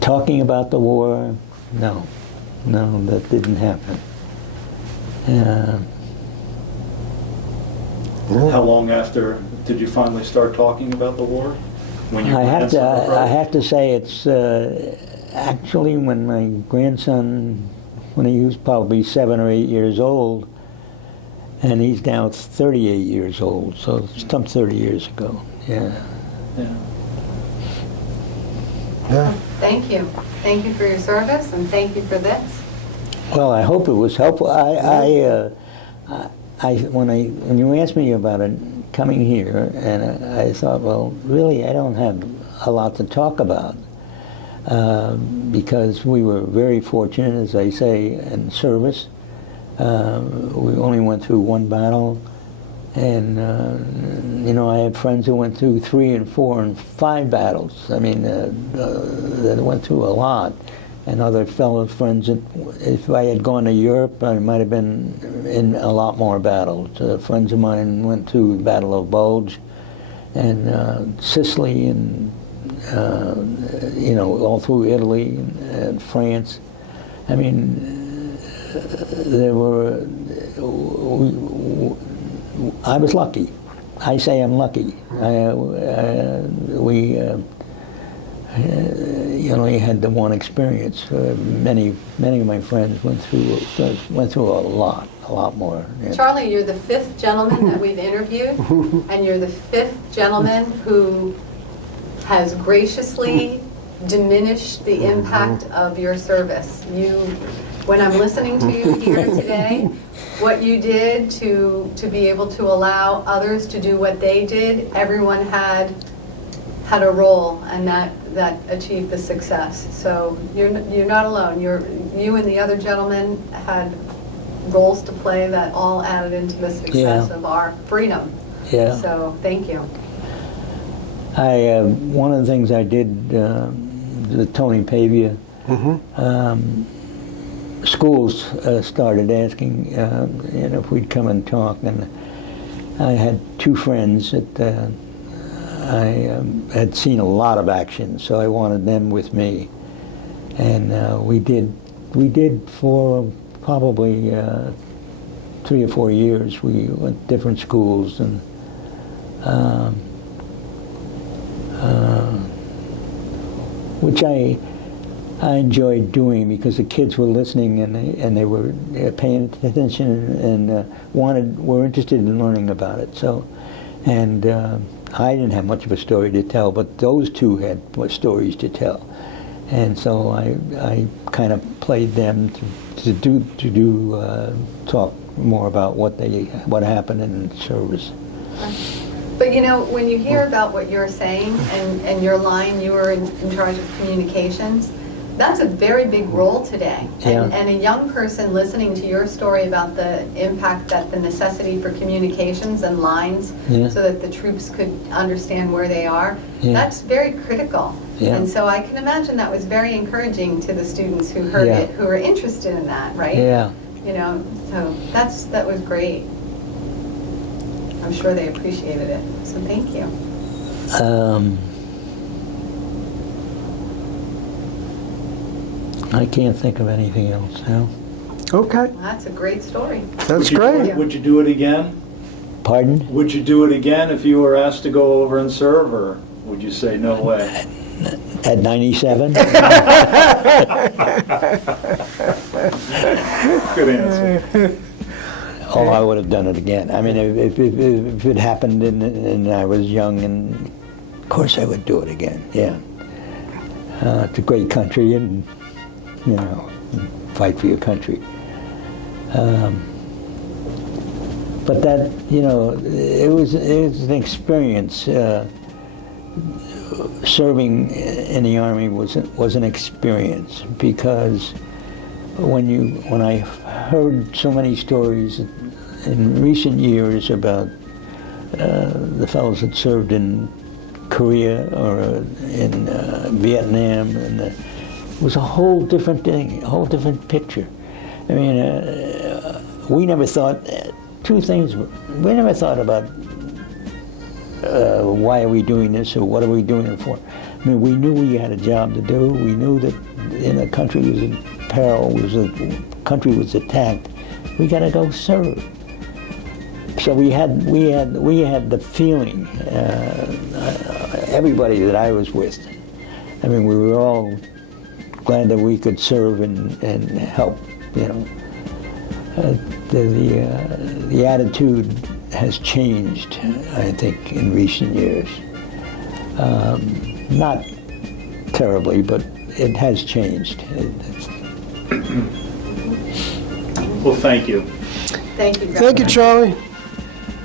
talking about the war, no, that didn't happen. How long after did you finally start talking about the war? When your I have to say it's actually when my grandson, when he was probably 7 or 8 years old, and he's now 38 years old, so some 30 years ago. Yeah. Yeah. Thank you. Thank you for your service, and thank you for this. Well, I hope it was helpful. When you asked me about it, coming here, and I thought, well, really, I don't have a lot to talk about because we were very fortunate, as I say, in service. We only went through 1 battle, and I had friends who went through 3 and 4 and 5 battles. I mean, that went through a lot. And other fellow friends that, if I had gone to Europe, I might have been in a lot more battles. Friends of mine went to the Battle of Bulge and Sicily and, all through Italy and France. I mean, I was lucky. I say I'm lucky. You had the one experience. Many of my friends went through a lot more. Yeah. Charlie, you're the 5th gentleman that we've interviewed, and you're the 5th gentleman who has graciously diminished the impact of your service. When I'm listening to you here today, what you did to be able to allow others to do what they did, everyone had a role, and that achieved the success. So you're not alone. You and the other gentlemen had roles to play that all added into the success of our freedom. Yeah. So, thank you. One of the things I did, the Tony Pavia, schools started asking if we'd come and talk, and I had two friends that I had seen a lot of action, so I wanted them with me, and we did for probably 3 or 4 years. We went to different schools, and which I enjoyed doing because the kids were listening and they were paying attention and were interested in learning about it. So, and I didn't have much of a story to tell, but those two had stories to tell, and so I kind of played them to talk more about what happened in service. But you know, when you hear about what you're saying and your line, you were in charge of communications, that's a very big role today. Yeah. And a young person listening to your story about the impact that the necessity for communications and lines Yeah. so that the troops could understand where they are, Yeah. that's very critical. Yeah. And so I can imagine that was very encouraging to the students who heard Yeah. it, who were interested in that, right? Yeah. You know, so that was great. I'm sure they appreciated it, so thank you. I can't think of anything else now. Okay, Well, that's a great story. that's great. Would you do it again? Pardon? Would you do it again if you were asked to go over and serve, or would you say no way? At 97? Good answer. Oh, I would have done it again. I mean, if it happened and I was young, and of course I would do it again, yeah. It's a great country, and, fight for your country. But that, it was an experience. Serving in the Army was an experience, because when I heard so many stories in recent years about the fellows that served in Korea or in Vietnam, and it was a whole different thing, a whole different picture. I mean, we never thought, two things, we never thought about why are we doing this or what are we doing it for. I mean, we knew we had a job to do. We knew that the country was in peril, the country was attacked. We got to go serve. So we had the feeling, everybody that I was with, I mean, we were all glad that we could serve and help, The attitude has changed, I think, in recent years. Not terribly, but it has changed. Well, thank you. Thank you, Thank you, Charlie.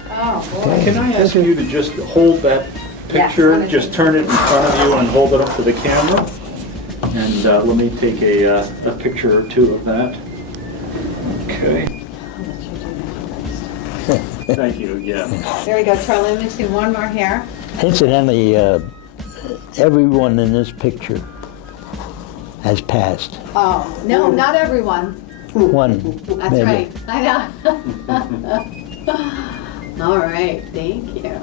Oh, boy. Can I ask you to just hold that picture, Yes. just turn it in front of you and hold it up to the camera? And let me take a picture or two of that. Okay. Thank you again. There we go, Charlie. Let me see one more here. Incidentally, everyone in this picture has passed. Oh, no, not everyone. One, That's maybe. right. I know. All right, thank you.